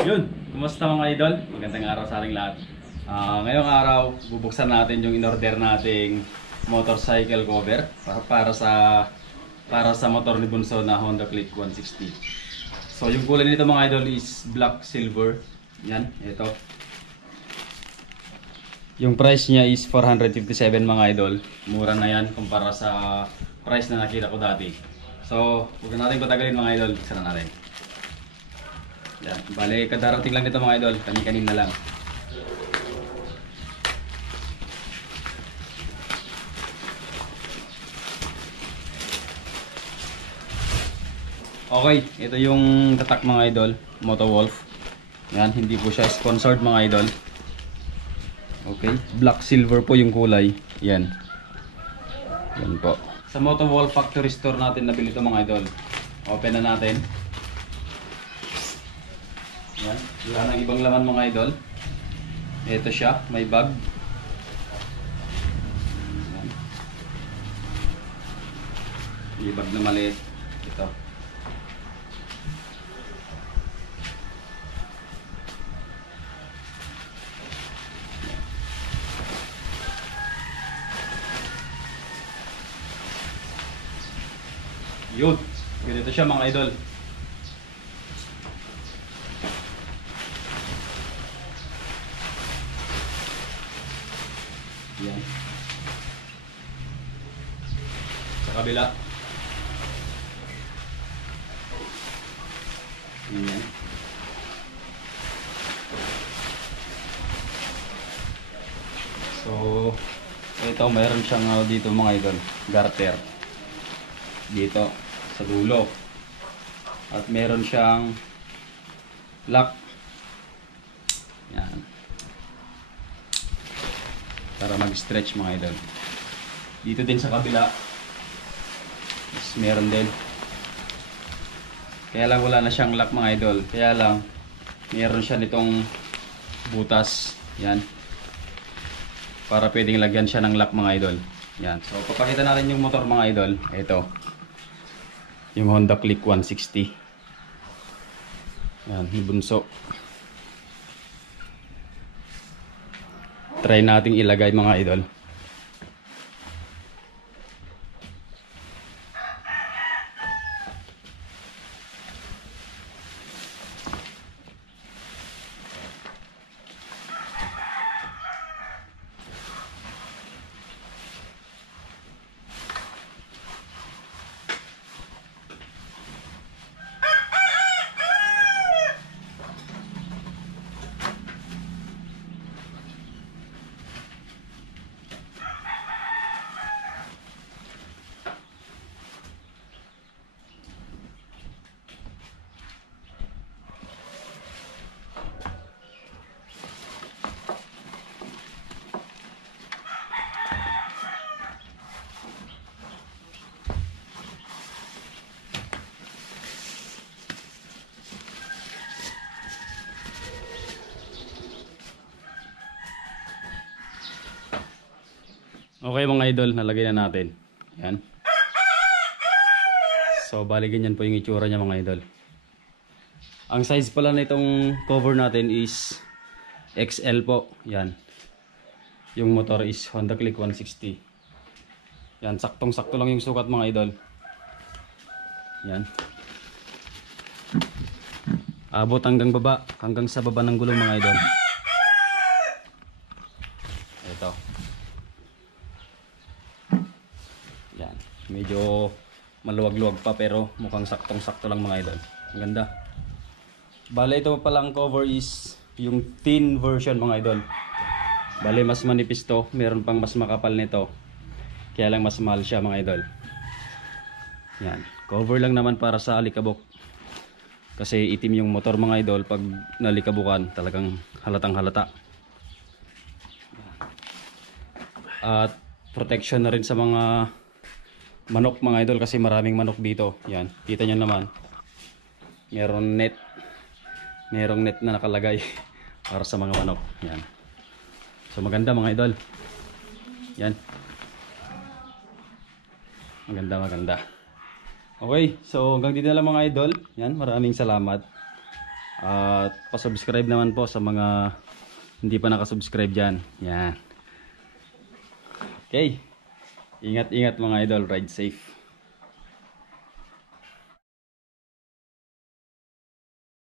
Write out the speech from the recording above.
Yun, kumusta mga idol? Magandang araw sa ating lahat. Ngayong araw, bubuksan natin yung in-order nating motorcycle cover para sa motor ni Bunso na Honda Click 160. So yung kulay nito mga idol is black silver. Yan, ito. Yung price niya is 457 mga idol. Mura na yan kumpara sa price na nakita ko dati. So, huwag na natin patagalin mga idol. Buksan na natin. Yan, bale kadarating lang nito mga idol, kani-kanin na lang. Okay, ito yung tatak mga idol, Motowolf. Yan, hindi po siya sponsored mga idol. Okay, black silver po yung kulay. Yan. Yan po. Sa Motowolf factory store natin nabili ito mga idol. Open na natin. Yan, wala nang ibang laman mga idol. Ito siya, may bag. Yan. May bag na maliit. Ito. Yun, ganito siya mga idol. Yan. Sa kabila. Yan. So, ito mayroon siyang dito mga idol, garter. Dito sa dulo. At meron siyang lock. Yan. Para mag-stretch mga idol. Dito din sa kabila is meron din. Kaya lang wala na siyang lock mga idol. Kaya lang meron siya nitong butas. Yan. Para pwedeng lagyan siya ng lock mga idol. Yan. So papakita natin yung motor mga idol. Ito. Yung Honda Click 160. Yan, ni Bunso. Try nating ilagay mga idol. Okay mga idol, nalagay na natin. Yan. So bali ganyan po yung itsura niya mga idol. Ang size pala nitong cover natin is XL po. Yan. Yung motor is Honda Click 160. Yan, saktong-sakto lang yung sukat mga idol. Yan. Abot hanggang baba, hanggang sa baba ng gulong mga idol. Ito. Yan. Medyo maluwag-luwag pa pero mukhang saktong-sakto lang mga idol. Ang ganda. Bale ito pa lang cover is yung thin version mga idol. Bale mas manipis to, meron pang mas makapal nito. Kaya lang mas mahal siya mga idol. Yan, cover lang naman para sa alikabok. Kasi itim yung motor mga idol, pag nalikabukan talagang halatang halata. At protection na rin sa mga manok mga idol kasi maraming manok dito. Yan, kita nyo naman. Merong net na nakalagay para sa mga manok. Yan. So maganda mga idol. Yan. Maganda. Okay, so hanggang dito na lang mga idol. Yan, maraming salamat. At pa-subscribe naman po sa mga hindi pa nakasubscribe dyan. Yan. Okay. Ingat-ingat mga idol. Ride safe.